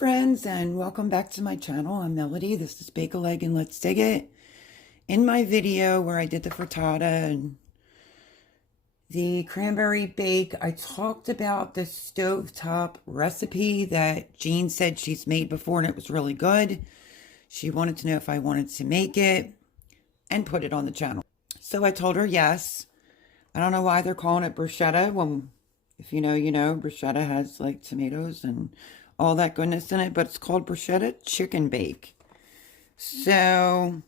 friends, and welcome back to my channel. I'm Melody. This is Bake a Leg and Let's Dig It. In my video where I did the frittata and the cranberry bake, I talked about the stovetop recipe that Jean said she's made before and it was really good. She wanted to know if I wanted to make it and put it on the channel. So I told her yes. I don't know why they're calling it bruschetta. Well, if you know, you know. Bruschetta has like tomatoes and all that goodness in it, but it's called bruschetta chicken bake. So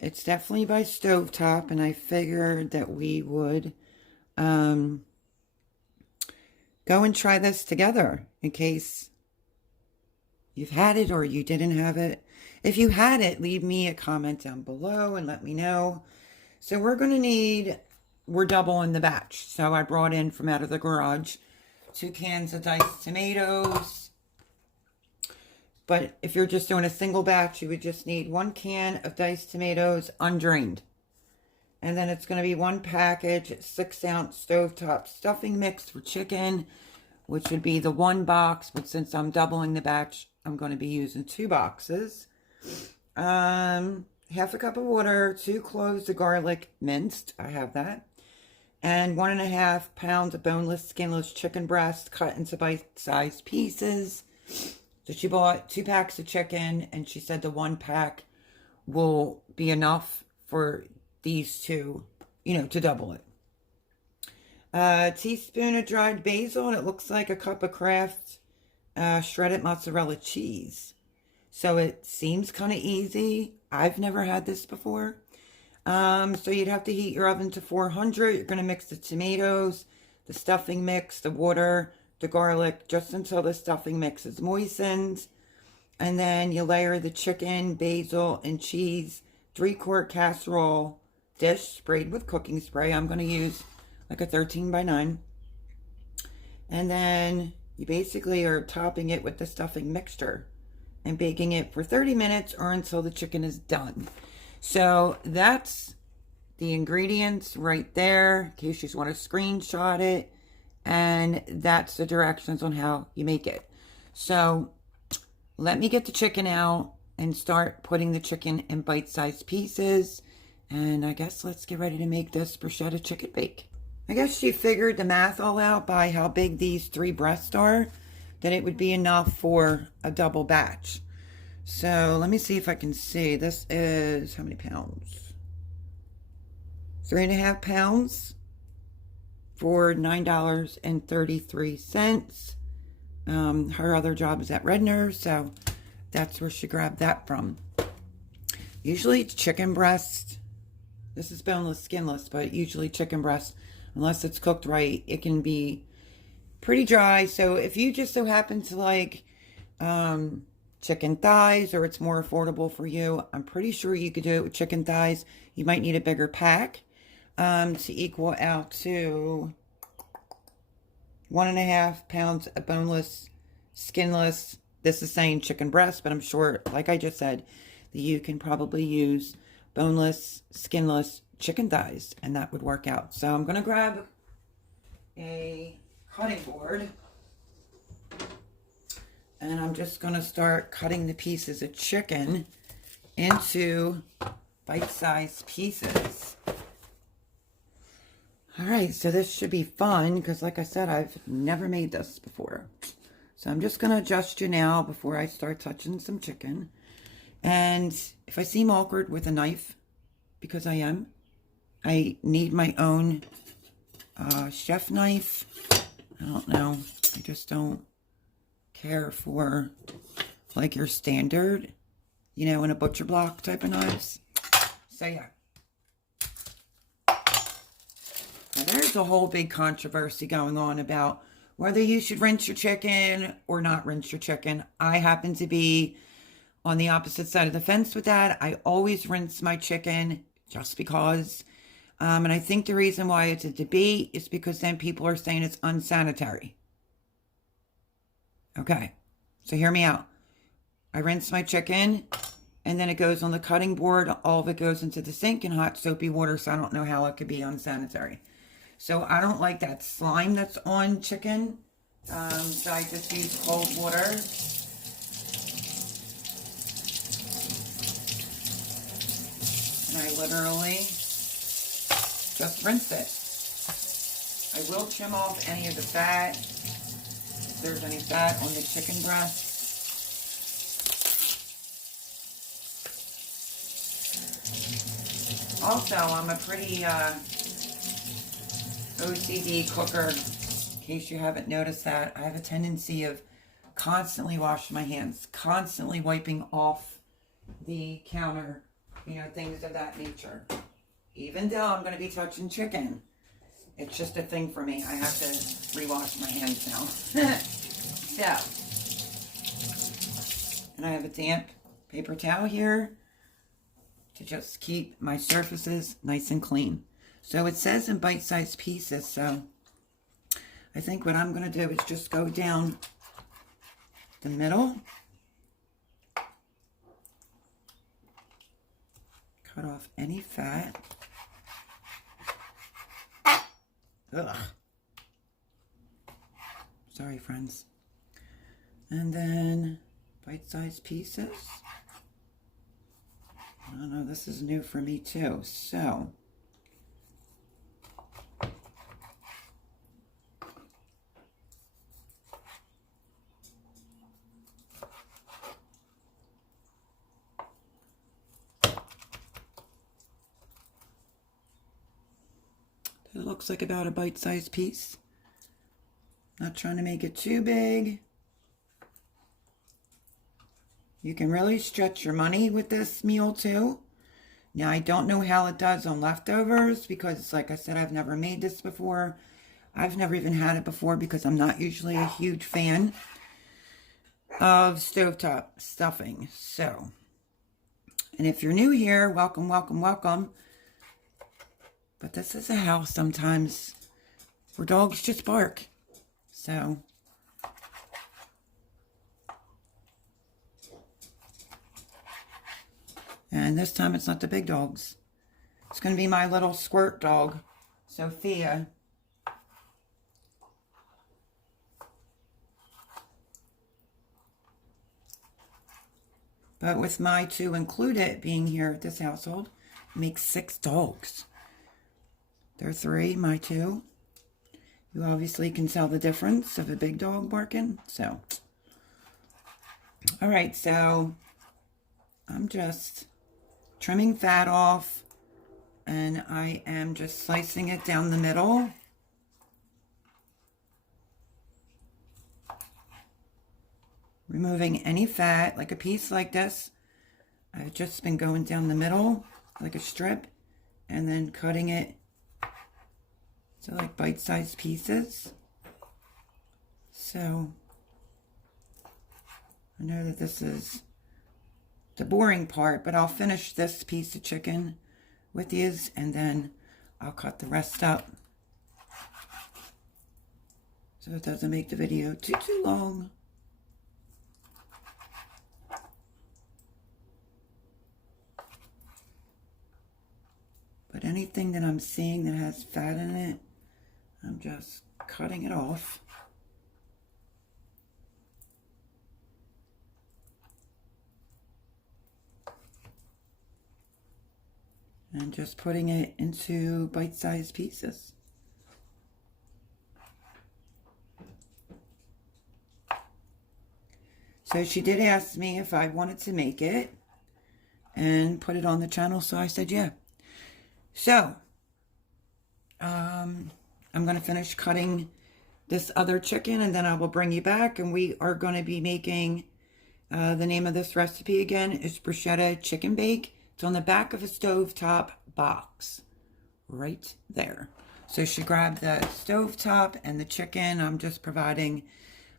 it's definitely by stovetop, and I figured that we would go and try this together in case you've had it or you didn't have it. If you had it, leave me a comment down below and let me know. So we're doubling the batch. So I brought in from out of the garage 2 cans of diced tomatoes. But if you're just doing a single batch, you would just need 1 can of diced tomatoes undrained. And then it's going to be 1 package, 6-ounce stovetop stuffing mix for chicken, which would be the 1 box. But since I'm doubling the batch, I'm going to be using 2 boxes. Half a cup of water, 2 cloves of garlic minced. I have that. And 1.5 pounds of boneless, skinless chicken breast cut into bite-sized pieces. So she bought 2 packs of chicken, and she said the 1 pack will be enough for these two, to double it. A teaspoon of dried basil, and it looks like a cup of Kraft shredded mozzarella cheese. So it seems kind of easy. I've never had this before. So you'd have to heat your oven to 400. You're going to mix the tomatoes, the stuffing mix, the water, the garlic, just until the stuffing mix is moistened. And then you layer the chicken, basil, and cheese, 3-quart casserole dish sprayed with cooking spray. I'm going to use like a 13 by 9. And then you basically are topping it with the stuffing mixture and baking it for 30 minutes or until the chicken is done. So that's the ingredients right there, in case you just want to screenshot it. And that's the directions on how you make it. So let me get the chicken out and start putting the chicken in bite-sized pieces. And I guess let's get ready to make this bruschetta chicken bake. I guess she figured the math all out by how big these 3 breasts are, that it would be enough for a double batch. So let me see if I can see. This is how many pounds? 3.5 pounds. For $9.33. Her other job is at Redner, so that's where she grabbed that from. Usually it's chicken breast. This is boneless, skinless, but usually chicken breast, unless it's cooked right, it can be pretty dry. So if you just so happen to like chicken thighs, or it's more affordable for you, I'm pretty sure you could do it with chicken thighs. You might need a bigger pack. To equal out to 1.5 pounds of boneless, skinless. This is saying chicken breast, but I'm sure, like I just said, that you can probably use boneless, skinless chicken thighs, and that would work out. So I'm going to grab a cutting board, and I'm just going to start cutting the pieces of chicken into bite-sized pieces. All right, so this should be fun because, like I said, I've never made this before. So I'm just going to adjust you now before I start touching some chicken. And if I seem awkward with a knife, because I am, I need my own chef knife. I don't know. I just don't care for, like, your standard, in a butcher block type of knives. So, yeah. Now, there's a whole big controversy going on about whether you should rinse your chicken or not rinse your chicken. I happen to be on the opposite side of the fence with that. I always rinse my chicken just because. And I think the reason why it's a debate is because then people are saying it's unsanitary. Okay, so hear me out. I rinse my chicken, and then it goes on the cutting board. All of it goes into the sink in hot soapy water, so I don't know how it could be unsanitary. So I don't like that slime that's on chicken. So I just use cold water. I literally just rinse it. I will trim off any of the fat, if there's any fat on the chicken breast. Also, I'm a pretty OCD cooker. In case you haven't noticed that, I have a tendency of constantly washing my hands, constantly wiping off the counter, you know, things of that nature. Even though I'm going to be touching chicken, it's just a thing for me. I have to re-wash my hands now. So, and I have a damp paper towel here to just keep my surfaces nice and clean. So it says in bite-sized pieces, so I think what I'm going to do is just go down the middle, cut off any fat. Ugh. Sorry, friends. And then bite-sized pieces. I don't know, this is new for me too, so it looks like about a bite-sized piece. Not trying to make it too big. You can really stretch your money with this meal too. Now, I don't know how it does on leftovers because, like I said, I've never made this before. I've never even had it before because I'm not usually a huge fan of stovetop stuffing. So, and if you're new here, welcome, welcome, welcome. But this is a house sometimes where dogs just bark. So, and this time it's not the big dogs. It's going to be my little squirt dog, Sophia. But with my two included being here at this household, it makes 6 dogs. They're 3, my 2. You obviously can tell the difference of a big dog barking. So, all right, so I'm just trimming fat off, and I am just slicing it down the middle. Removing any fat, like a piece like this. I've just been going down the middle like a strip and then cutting it to like bite-sized pieces. So I know that this is the boring part, but I'll finish this piece of chicken with these and then I'll cut the rest up so it doesn't make the video too long. But anything that I'm seeing that has fat in it, I'm just cutting it off. And just putting it into bite-sized pieces. So she did ask me if I wanted to make it and put it on the channel, so I said yeah. So, I'm going to finish cutting this other chicken and then I will bring you back and we are going to be making, the name of this recipe again is Bruschetta Chicken Bake. It's on the back of a stovetop box, right there. So she grabbed the stovetop and the chicken. I'm just providing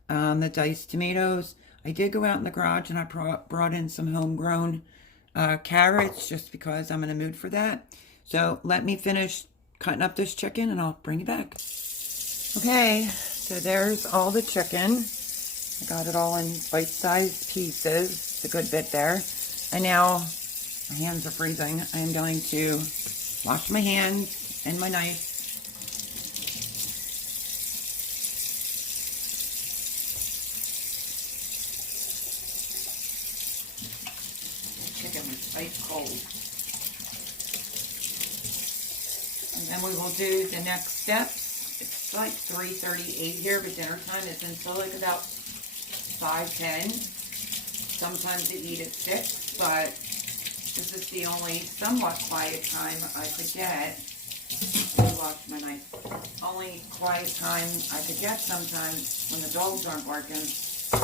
the diced tomatoes. I did go out in the garage and I brought in some homegrown carrots just because I'm in a mood for that. So let me finish cutting up this chicken and I'll bring you back. Okay, so there's all the chicken. I got it all in bite-sized pieces. It's a good bit there. And now my hands are freezing. I am going to wash my hands and my knife. The chicken was ice cold. And we will do the next steps. It's like 3:38 here, but dinner time isn't until like about 5:10. Sometimes they eat at 6, but this is the only somewhat quiet time I could get. Let me wash my knife. Only quiet time I could get sometimes when the dogs aren't barking. So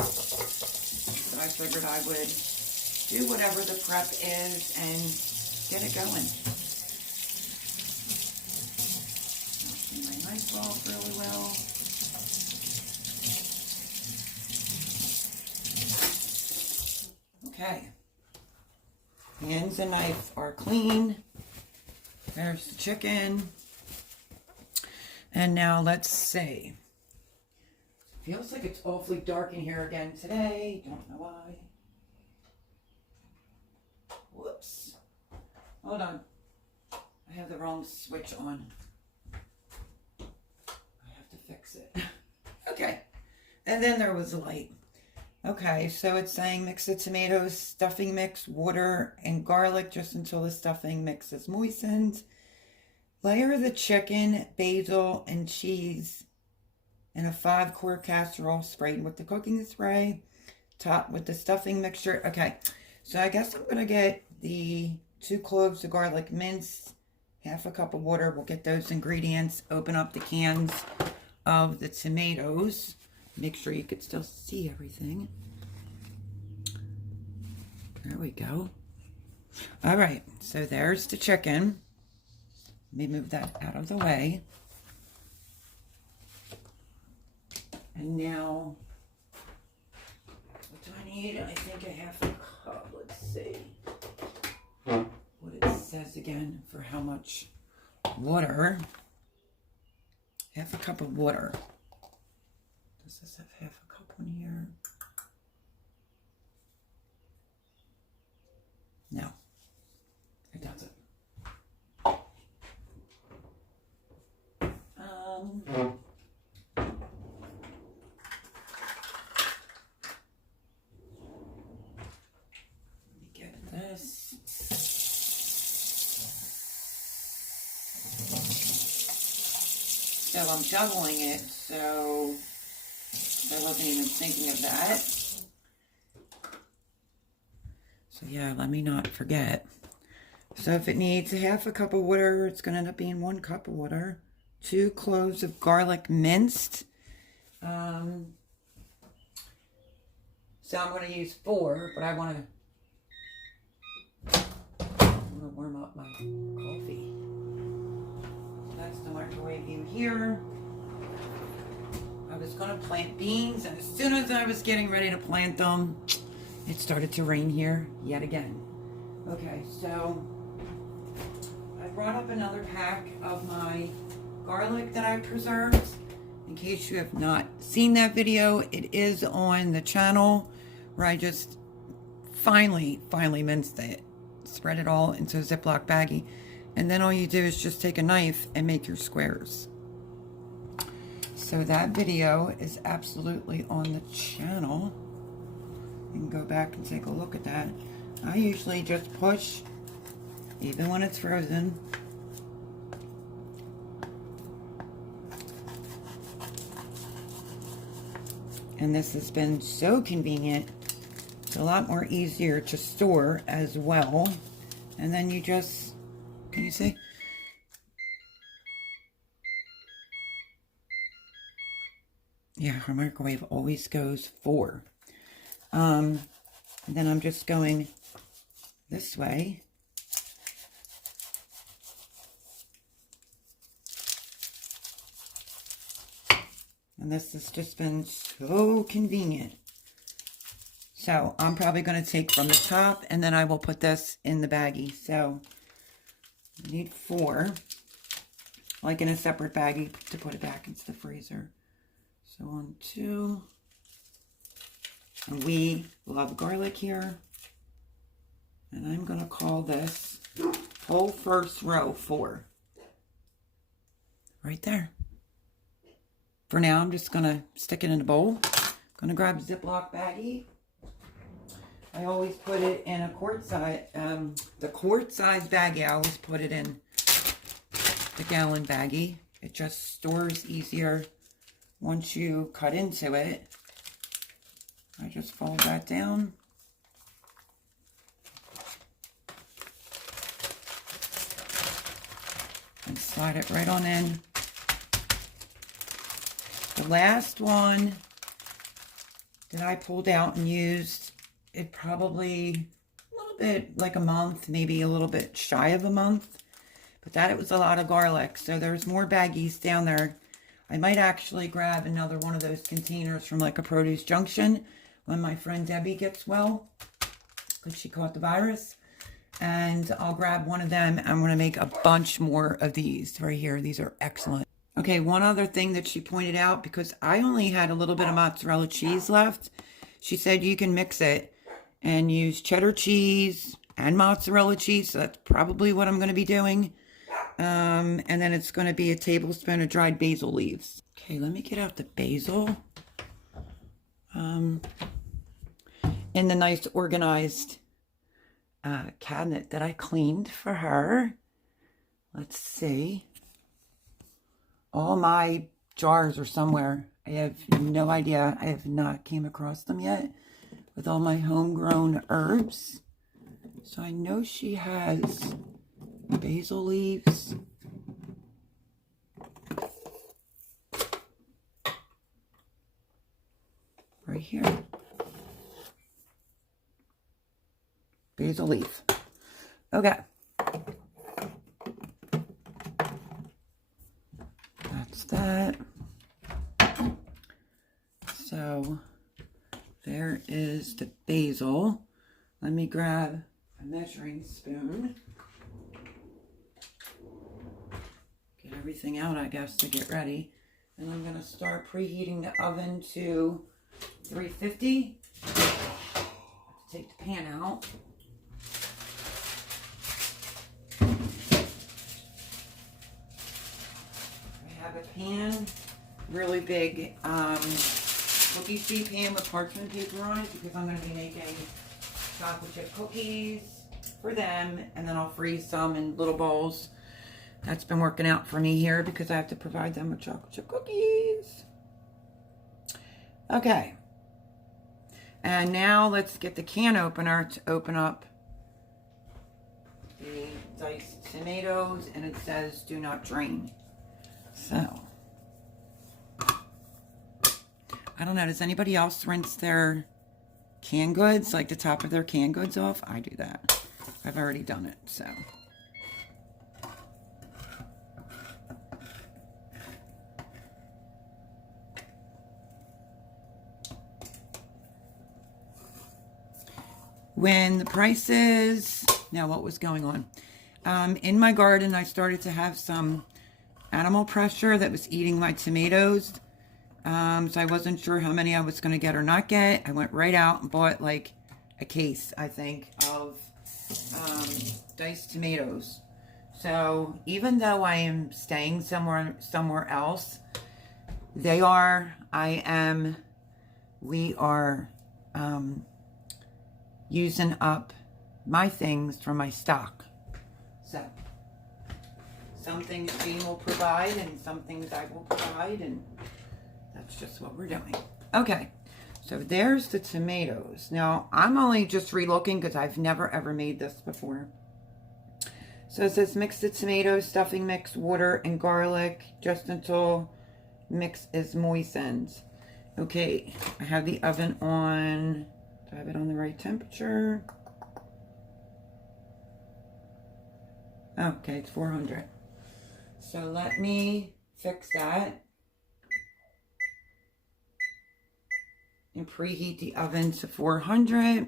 I figured I would do whatever the prep is and get it going. Washing my knife off really well. Okay. Hands and knife are clean. There's the chicken. And now let's see. Feels like it's awfully dark in here again today. Don't know why. Whoops. Hold on. I have the wrong switch on. I have to fix it. Okay. And then there was a light. Okay, so it's saying mix the tomatoes, stuffing mix, water, and garlic just until the stuffing mix is moistened. Layer the chicken, basil, and cheese in a 5-quart casserole sprayed with the cooking spray. Top with the stuffing mixture. Okay, so I guess I'm going to get the 2 cloves of garlic minced, half a cup of water. We'll get those ingredients. Open up the cans of the tomatoes. Make sure you could still see everything. There we go. All right, so there's the chicken. Let me move that out of the way. And now, what do I need? I think I have a cup. Let's see what it says again for how much water. Half a cup of water. Does this have half a cup on here? No, it doesn't. Let me get this. So I'm doubling it, so I wasn't even thinking of that. So yeah, let me not forget. So if it needs a half a cup of water, it's going to end up being 1 cup of water. 2 cloves of garlic minced. So I'm going to use 4, but I want to warm up my coffee. That's the microwave view here. I was going to plant beans, and as soon as I was getting ready to plant them, it started to rain here yet again. Okay, so I brought up another pack of my garlic that I preserved. In case you have not seen that video, it is on the channel where I just finally minced it. Spread it all into a Ziploc baggie. And then all you do is just take a knife and make your squares. So that video is absolutely on the channel. You can go back and take a look at that. I usually just push, even when it's frozen. And this has been so convenient. It's a lot more easier to store as well. And then you just, can you see? Yeah, our microwave always goes 4. And then I'm just going this way. And this has just been so convenient. So I'm probably going to take from the top, and then I will put this in the baggie. So I need 4, like in a separate baggie to put it back into the freezer. So 1, 2. And we love garlic here. And I'm going to call this whole first row 4. Right there. For now, I'm just going to stick it in a bowl. Going to grab a Ziploc baggie. I always put it in a quart size, the quart size baggie. I always put it in the gallon baggie. It just stores easier once you cut into it. I just fold that down. And slide it right on in. The last one that I pulled out and used, it probably a little bit like a month, maybe a little bit shy of a month. But that was a lot of garlic. So there's more baggies down there. I might actually grab another one of those containers from like a produce junction when my friend Debbie gets well, because she caught the virus. And I'll grab one of them. I'm going to make a bunch more of these right here. These are excellent. Okay, one other thing that she pointed out, because I only had a little bit of mozzarella cheese left. She said you can mix it and use cheddar cheese and mozzarella cheese. So that's probably what I'm going to be doing. And then it's going to be a tablespoon of dried basil leaves. Okay, let me get out the basil. In the nice organized cabinet that I cleaned for her. Let's see. All my jars are somewhere. I have no idea. I have not came across them yet. With all my homegrown herbs. So I know she has basil leaves. Right here. Basil leaf. Okay. That's that. So there is the basil. Let me grab a measuring spoon. Get everything out, I guess, to get ready. And I'm going to start preheating the oven to 350. I have to take the pan out. I have a pan, really big cookie sheet pan with parchment paper on it, because I'm going to be making chocolate chip cookies for them, and then I'll freeze some in little bowls. That's been working out for me here because I have to provide them with chocolate chip cookies. Okay. And now let's get the can opener to open up the diced tomatoes, and it says do not drain. So, I don't know, does anybody else rinse their canned goods, like the top of their canned goods off? I do that. I've already done it, so. When the prices, now what was going on? In my garden, I started to have some animal pressure that was eating my tomatoes. So I wasn't sure how many I was going to get or not get. I went right out and bought like a case, I think, of diced tomatoes. So even though I am staying somewhere else, we are using up my things from my stock. So some things Jean will provide and some things I will provide, and that's just what we're doing. Okay, so there's the tomatoes. Now I'm only just relooking because I've never ever made this before. So it says mix the tomatoes, stuffing mix, water and garlic just until mix is moistened. Okay, I have the oven on. Do I have it on the right temperature? Okay, it's 400. So let me fix that. And preheat the oven to 400.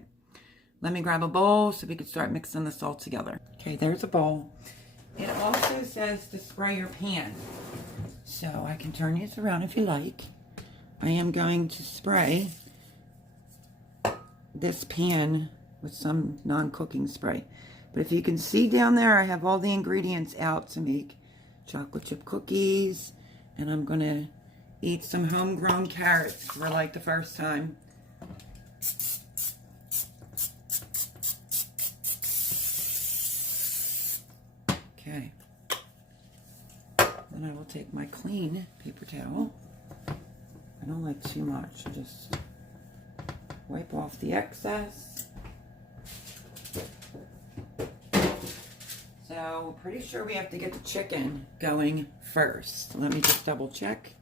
Let me grab a bowl so we can start mixing this all together. Okay, there's a bowl. It also says to spray your pan. So I can turn this around if you like. I am going to spray this pan with some non-cooking spray. But if you can see down there, I have all the ingredients out to make chocolate chip cookies. And I'm going to eat some homegrown carrots for like the first time. Okay. Then I will take my clean paper towel. I don't like too much. Just wipe off the excess. So, pretty sure we have to get the chicken going first. Let me just double check.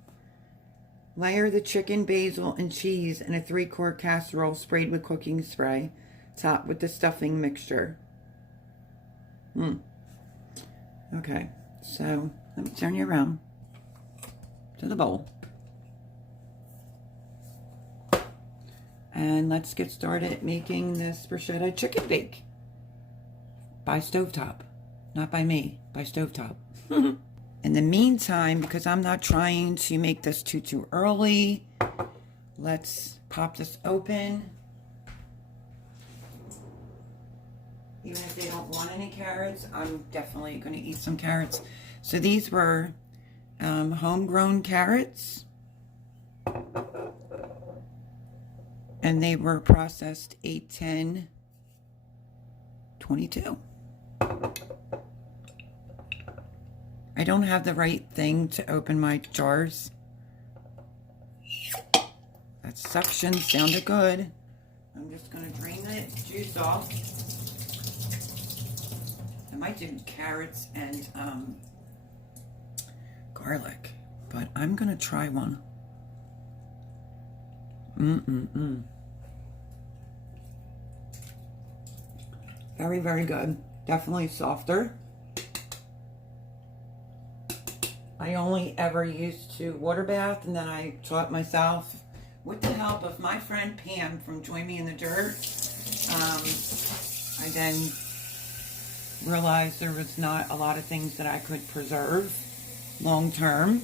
Layer the chicken, basil, and cheese in a 3-quart casserole sprayed with cooking spray. Top with the stuffing mixture. Okay, so let me turn you around to the bowl. And let's get started making this bruschetta chicken bake. By stovetop. Not by me, by stovetop. In the meantime, because I'm not trying to make this too early, let's pop this open. Even if they don't want any carrots, I'm definitely going to eat some carrots. So these were homegrown carrots. And they were processed 8, 10, 22. I don't have the right thing to open my jars. That suction sounded good. I'm just going to drain the juice off. I might do carrots and garlic, but I'm going to try one. Very, very good. Definitely softer. I only ever used to water bath, and then I taught myself with the help of my friend Pam from Join Me in the Dirt. I then realized there was not a lot of things that I could preserve long term,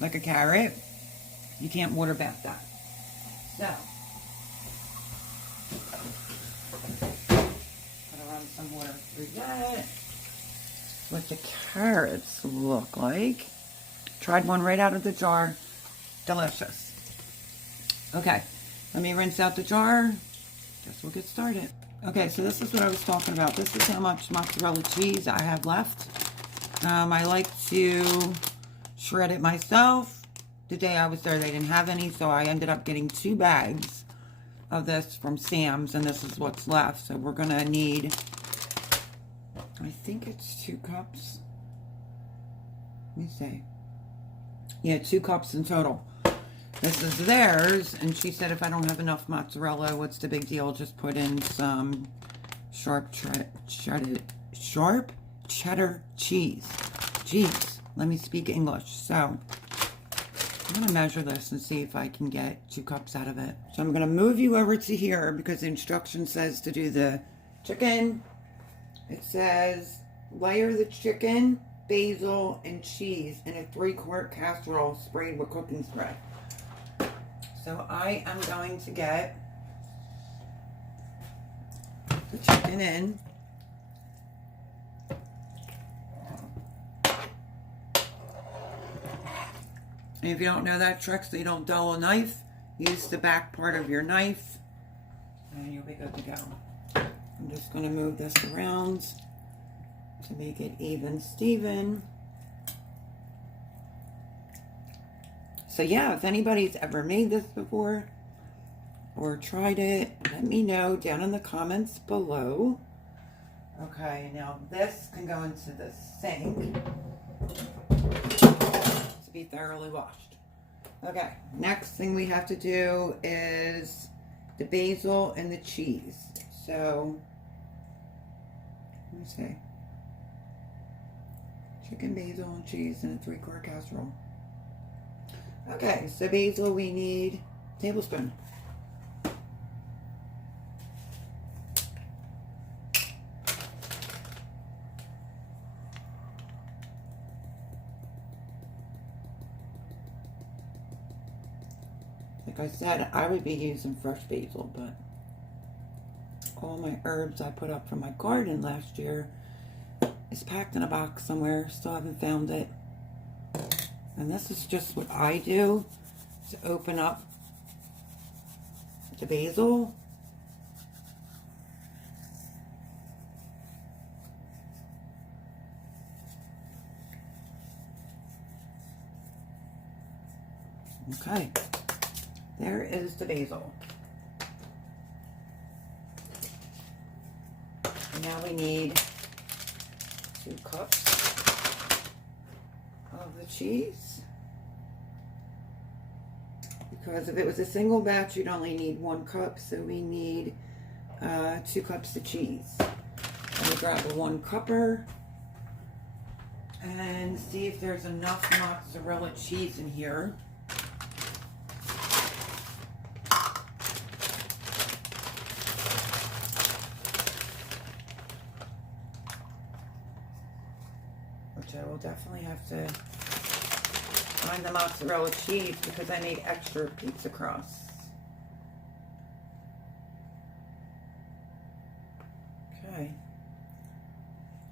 like a carrot. You can't water bath that. So, gonna run some water through that. What the carrots look like. Tried one right out of the jar. Delicious. Okay, let me rinse out the jar. Guess we'll get started. Okay, so this is what I was talking about. This is how much mozzarella cheese I have left. I like to shred it myself. The day I was there, they didn't have any, so I ended up getting 2 bags of this from Sam's, and this is what's left. So we're gonna need, I think it's 2 cups. Let me see. Yeah, 2 cups in total. This is theirs, and she said if I don't have enough mozzarella, what's the big deal? Just put in some sharp cheddar cheese. Jeez, let me speak English. So, I'm going to measure this and see if I can get 2 cups out of it. So I'm going to move you over to here because the instruction says to do the chicken. It says layer the chicken, basil, and cheese in a 3-quart casserole sprayed with cooking spray. So I am going to get the chicken in. And if you don't know that trick, so you don't dull a knife, use the back part of your knife and you'll be good to go. I'm just going to move this around to make it even Steven. So yeah, if anybody's ever made this before or tried it, let me know down in the comments below. Okay, now this can go into the sink to be thoroughly washed. Okay, next thing we have to do is the basil and the cheese. So, let me see. Chicken, basil, and cheese in a 3-quart casserole. Okay, so basil we need a tablespoon. Like I said, I would be using fresh basil, but all my herbs I put up from my garden last year is packed in a box somewhere. Still haven't found it. And this is just what I do to open up the basil. Okay, there is the basil. And now we need 2 cups of the cheese. Because if it was a single batch, you'd only need 1 cup, so we need 2 cups of cheese. I'm gonna grab a 1 cupper and see if there's enough mozzarella cheese in here. Which I will definitely have to find the mozzarella cheese because I made extra pizza crusts. Okay.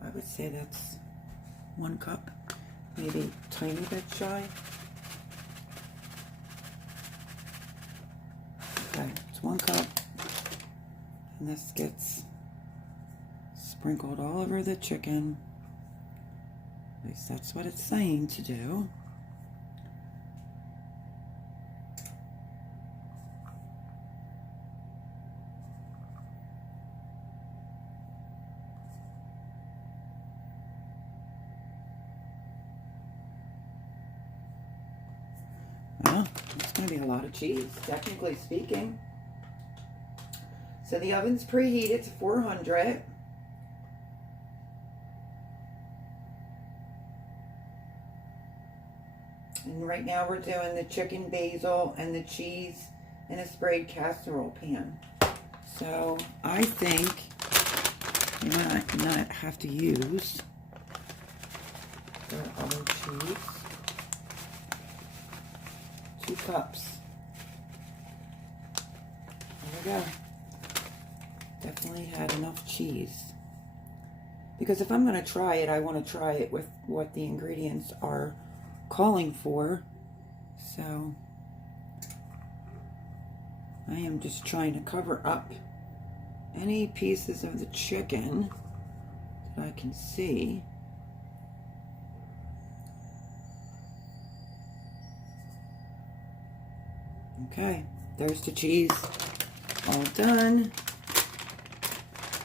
I would say that's 1 cup, maybe a tiny bit shy. Okay, it's 1 cup. And this gets sprinkled all over the chicken. At least that's what it's saying to do. Well, it's going to be a lot of cheese, technically speaking. So the oven's preheated to 400. And right now we're doing the chicken basil and the cheese in a sprayed casserole pan. So I think you might not have to use the other cheese. 2 cups. There we go. Definitely had enough cheese. Because if I'm going to try it, I want to try it with what the ingredients are calling for. So I am just trying to cover up any pieces of the chicken that I can see. Okay, there's the cheese all done.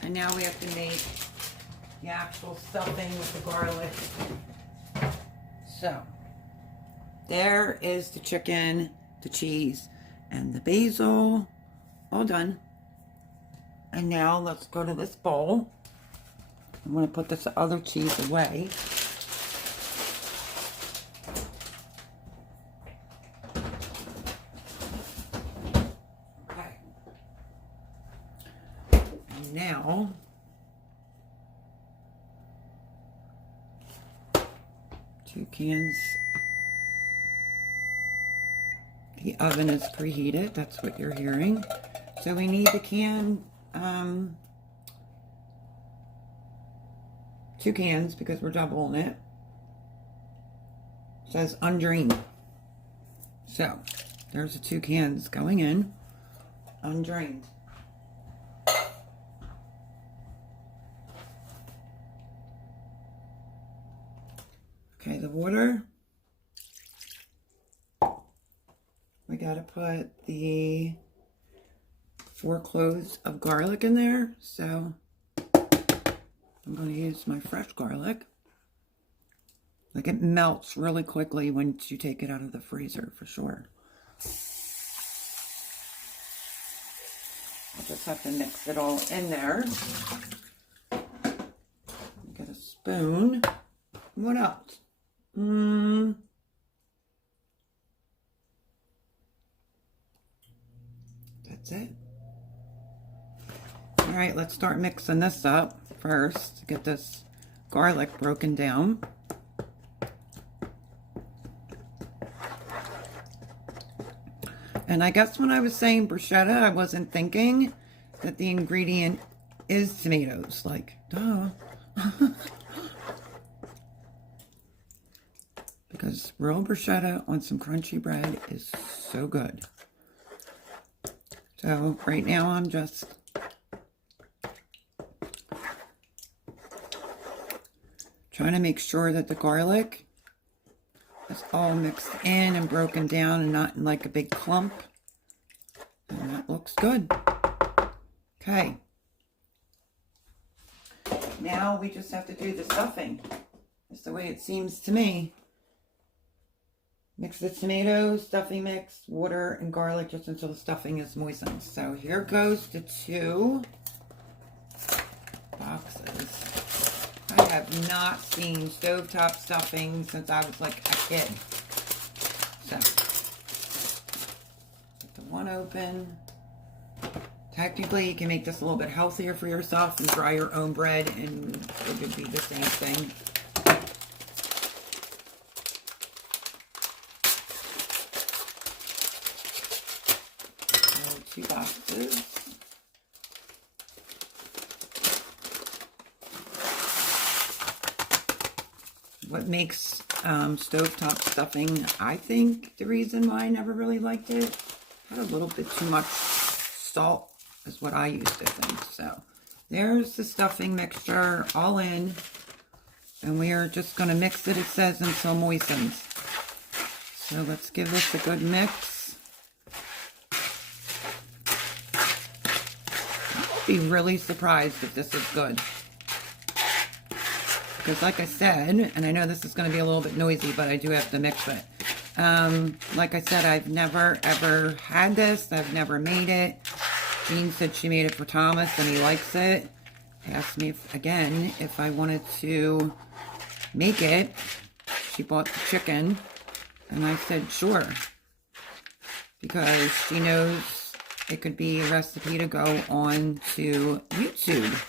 And now we have to make the actual stuffing with the garlic. So there is the chicken, the cheese, and the basil, all done. And now let's go to this bowl. I'm going to put this other cheese away. Okay. And now, 2 cans. The oven is preheated, that's what you're hearing. So we need the can, 2 cans because we're doubling it. It says undrained. So there's the 2 cans going in, undrained. Okay, the water. We gotta put the 4 cloves of garlic in there. So I'm gonna use my fresh garlic. Like, it melts really quickly once you take it out of the freezer, for sure. I'll just have to mix it all in there. Get a spoon. What else? That's it. All right, let's start mixing this up first to get this garlic broken down. And I guess when I was saying bruschetta, I wasn't thinking that the ingredient is tomatoes. Like, duh. Because real bruschetta on some crunchy bread is so good. So right now I'm just trying to make sure that the garlic it's all mixed in and broken down and not in like a big clump. And that looks good. Okay. Now we just have to do the stuffing. That's the way it seems to me. Mix the tomatoes, stuffing mix, water, and garlic just until the stuffing is moistened. So here goes the 2 boxes. I have not seen stovetop stuffing since I was like a kid. So, get the one open. Technically, you can make this a little bit healthier for yourself and fry your own bread, and it would be the same thing. 2 boxes. What makes stovetop stuffing, I think the reason why I never really liked it, had a little bit too much salt is what I used to think. So there's the stuffing mixture all in, and we are just going to mix it, it says, until moistened. So let's give this a good mix. I'll be really surprised if this is good. Because like I said, and I know this is going to be a little bit noisy, but I do have to mix it. Like I said, I've never ever had this. I've never made it. Jean said she made it for Thomas and he likes it. Asked me again if I wanted to make it. She bought the chicken and I said sure, because she knows it could be a recipe to go on to YouTube.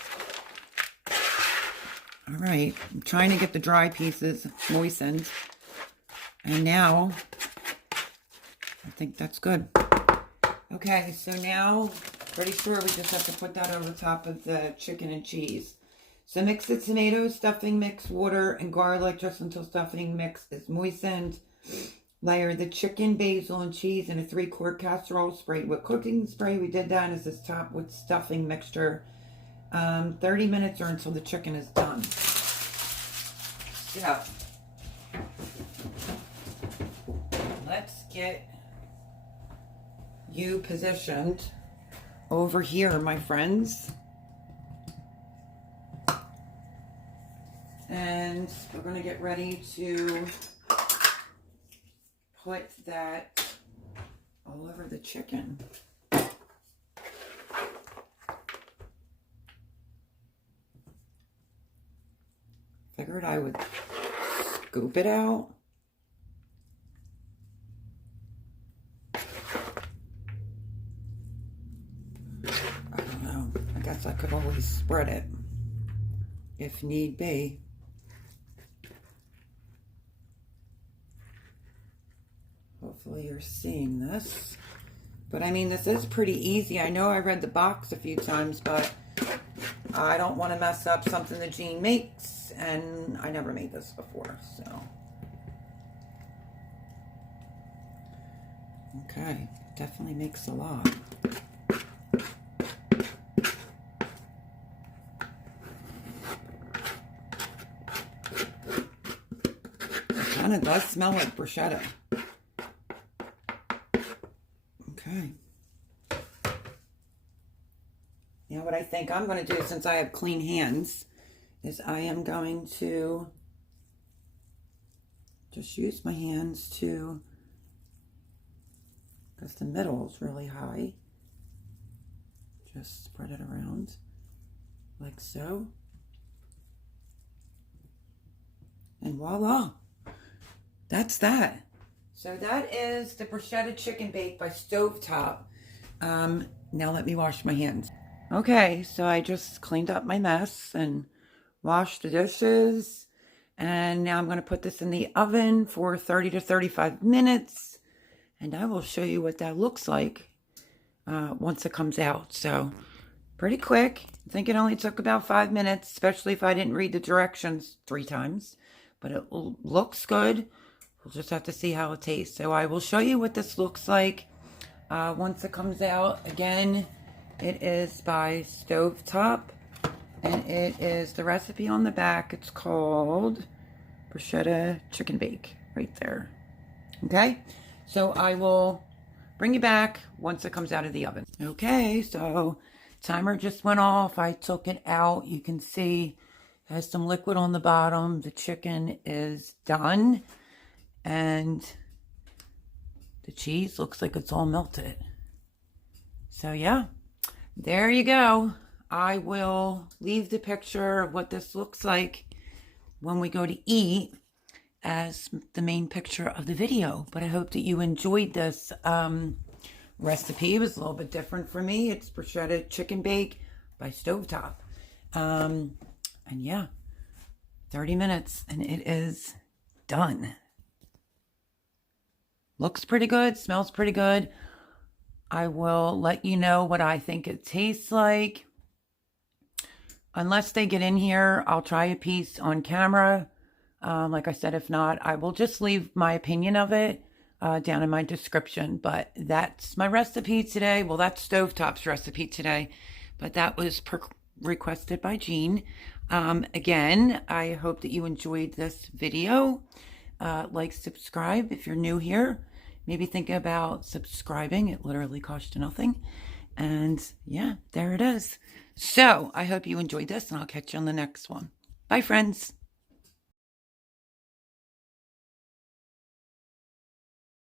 All right, I'm trying to get the dry pieces moistened, and now I think that's good. Okay, so now pretty sure we just have to put that over top of the chicken and cheese. So mix the tomatoes, stuffing mix, water, and garlic just until stuffing mix is moistened. Layer the chicken, basil, and cheese in a 3-quart casserole sprayed with cooking spray. We did that as this top with stuffing mixture. 30 minutes or until the chicken is done. So, let's get you positioned over here, my friends. And we're going to get ready to put that all over the chicken. Figured I would scoop it out. I don't know. I guess I could always spread it if need be. Hopefully you're seeing this. But I mean, this is pretty easy. I know I read the box a few times, but I don't want to mess up something that Jean makes, and I never made this before, so. Okay, definitely makes a lot. It kind of does smell like bruschetta. Okay. Now what I think I'm going to do, since I have clean hands, is I am going to just use my hands to, because the middle is really high, just spread it around like so. And voila, that's that. So that is the bruschetta chicken bake by Stovetop. Now let me wash my hands. Okay, so I just cleaned up my mess and washed the dishes. And now I'm going to put this in the oven for 30 to 35 minutes. And I will show you what that looks like once it comes out. So pretty quick. I think it only took about 5 minutes, especially if I didn't read the directions 3 times. But it looks good. We'll just have to see how it tastes. So I will show you what this looks like once it comes out. Again, it is by Stovetop, and it is the recipe on the back. It's called Bruschetta Chicken Bake. right there. Okay, so I will bring you back once it comes out of the oven. Okay, so timer just went off. I took it out. You can see it has some liquid on the bottom. The chicken is done. And the cheese looks like it's all melted. So yeah, there you go. I will leave the picture of what this looks like when we go to eat as the main picture of the video. But I hope that you enjoyed this recipe. It was a little bit different for me. It's bruschetta chicken bake by stovetop. And yeah, 30 minutes and it is done. Looks pretty good, smells pretty good. I will let you know what I think it tastes like. Unless they get in here, I'll try a piece on camera. Like I said, if not, I will just leave my opinion of it down in my description. But that's my recipe today. Well, that's Stovetop's recipe today, but that was requested by Jean. Again, I hope that you enjoyed this video. Like, subscribe if you're new here. Maybe think about subscribing. It literally costs you nothing. And yeah, there it is. So I hope you enjoyed this, and I'll catch you on the next one. Bye, friends.